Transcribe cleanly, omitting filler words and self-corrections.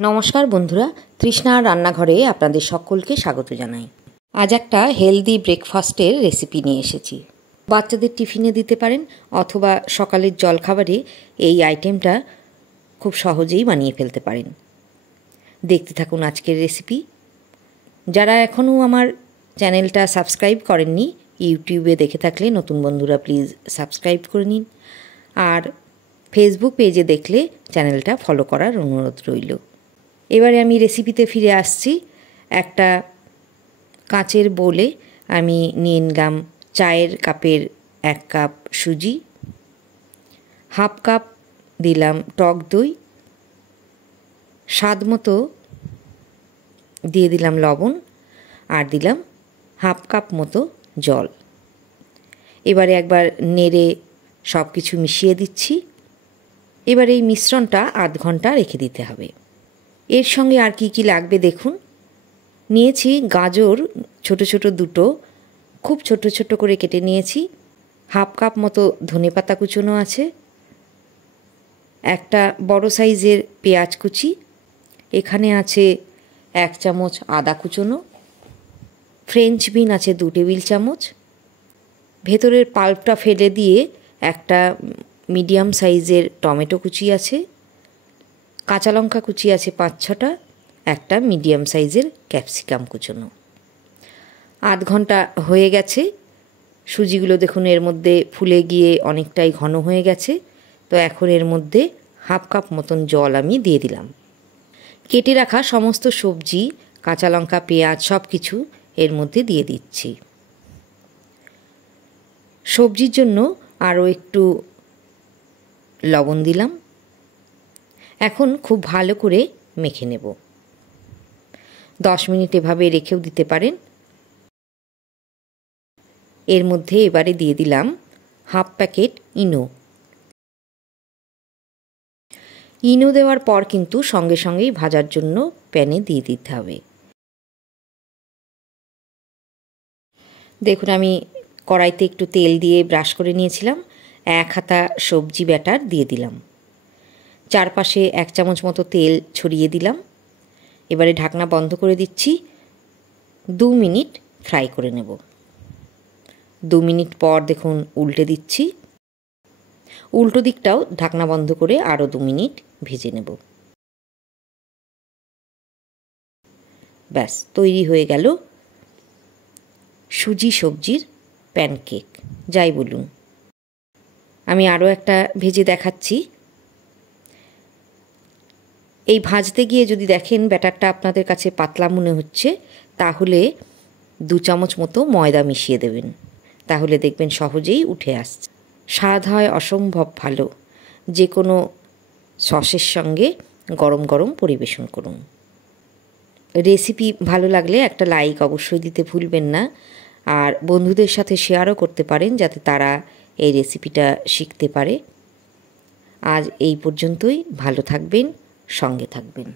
নমস্কার বন্ধুরা, তৃষ্ণার রান্নাঘরে আপনাদের সকলকে স্বাগত জানাই। আজ একটা হেলদি ব্রেকফাস্টের রেসিপি নিয়ে এসেছি। বাচ্চাদের টিফিনে দিতে পারেন অথবা সকালের জলখাবারে এই আইটেমটা খুব সহজেই বানিয়ে ফেলতে পারেন। দেখতে থাকুন আজকের রেসিপি। যারা এখনও আমার চ্যানেলটা সাবস্ক্রাইব করেননি, ইউটিউবে দেখে থাকলে নতুন বন্ধুরা প্লিজ সাবস্ক্রাইব করে নিন, আর ফেসবুক পেজে দেখলে চ্যানেলটা ফলো করার অনুরোধ রইল। এবারে আমি রেসিপিতে ফিরে আসছি। একটা কাঁচের বোলে আমি নিয়ে নিলাম চায়ের কাপের 1 কাপ সুজি, হাফ কাপ দিলাম টক দই, স্বাদ মতো দিয়ে দিলাম লবণ, আর দিলাম হাফ কাপ মতো জল। এবারে একবার নেড়ে সব কিছু মিশিয়ে দিচ্ছি। এবার এই মিশ্রণটা আধ ঘন্টা রেখে দিতে হবে। এর সঙ্গে আর কি কি লাগবে দেখুন। নিয়েছি গাজর ছোট ছোট দুটো, খুব ছোট ছোট করে কেটে নিয়েছি। হাফ কাপ মতো ধনেপাতা কুচোনো আছে, একটা বড় সাইজের পেঁয়াজ কুচি, এখানে আছে 1 চামচ আদা কুচোনো, ফ্রেঞ্চ বিন আছে 2 টেবিল চামচ, ভেতরের পাল্পটা ফেলে দিয়ে একটা মিডিয়াম সাইজের টমেটো কুচি আছে, কাঁচা লঙ্কা কুচি আছে 5-6টা, একটা মিডিয়াম সাইজের ক্যাপসিকাম কুচোনো। আধ ঘন্টা হয়ে গেছে। সুজিগুলো দেখুন এর মধ্যে ফুলে গিয়ে অনেকটাই ঘন হয়ে গেছে। তো এখন এর মধ্যে হাফ কাপ মতন জল আমি দিয়ে দিলাম। কেটে রাখা সমস্ত সবজি, কাঁচা লঙ্কা, পেঁয়াজ সব কিছু এর মধ্যে দিয়ে দিচ্ছি। সবজির জন্য আরও একটু লবণ দিলাম। এখন খুব ভালো করে মেখে নেব। 10 মিনিট এভাবে রেখেও দিতে পারেন। এর মধ্যে এবারে দিয়ে দিলাম হাফ প্যাকেট ইনো। ইনো দেওয়ার পর কিন্তু সঙ্গে সঙ্গেই ভাজার জন্য প্যানে দিয়ে দিতে হবে। দেখুন আমি কড়াইতে একটু তেল দিয়ে ব্রাশ করে নিয়েছিলাম। 1 হাতা সবজি ব্যাটার দিয়ে দিলাম। চারপাশে 1 চামচ মতো তেল ছড়িয়ে দিলাম। এবারে ঢাকনা বন্ধ করে দিচ্ছি। 2 মিনিট ফ্রাই করে নেব। 2 মিনিট পর দেখুন উল্টে দিচ্ছি। উল্টো দিকটাও ঢাকনা বন্ধ করে আরও 2 মিনিট ভেজে নেব। ব্যাস তৈরি হয়ে গেল সুজি সবজির প্যানকেক, যাই বলুন। আমি আরও একটা ভেজে দেখাচ্ছি। এই ভাজতে গিয়ে যদি দেখেন ব্যাটারটা আপনাদের কাছে পাতলা মনে হচ্ছে, তাহলে 2 চামচ মতো ময়দা মিশিয়ে দেবেন। তাহলে দেখবেন সহজেই উঠে আসছে। স্বাদ হয় অসম্ভব ভালো। যে কোনো সসের সঙ্গে গরম গরম পরিবেশন করুন। রেসিপি ভালো লাগলে একটা লাইক অবশ্যই দিতে ভুলবেন না, আর বন্ধুদের সাথে শেয়ারও করতে পারেন যাতে তারা এই রেসিপিটা শিখতে পারে। আজ এই পর্যন্তই। ভালো থাকবেন, সঙ্গে থাকবেন।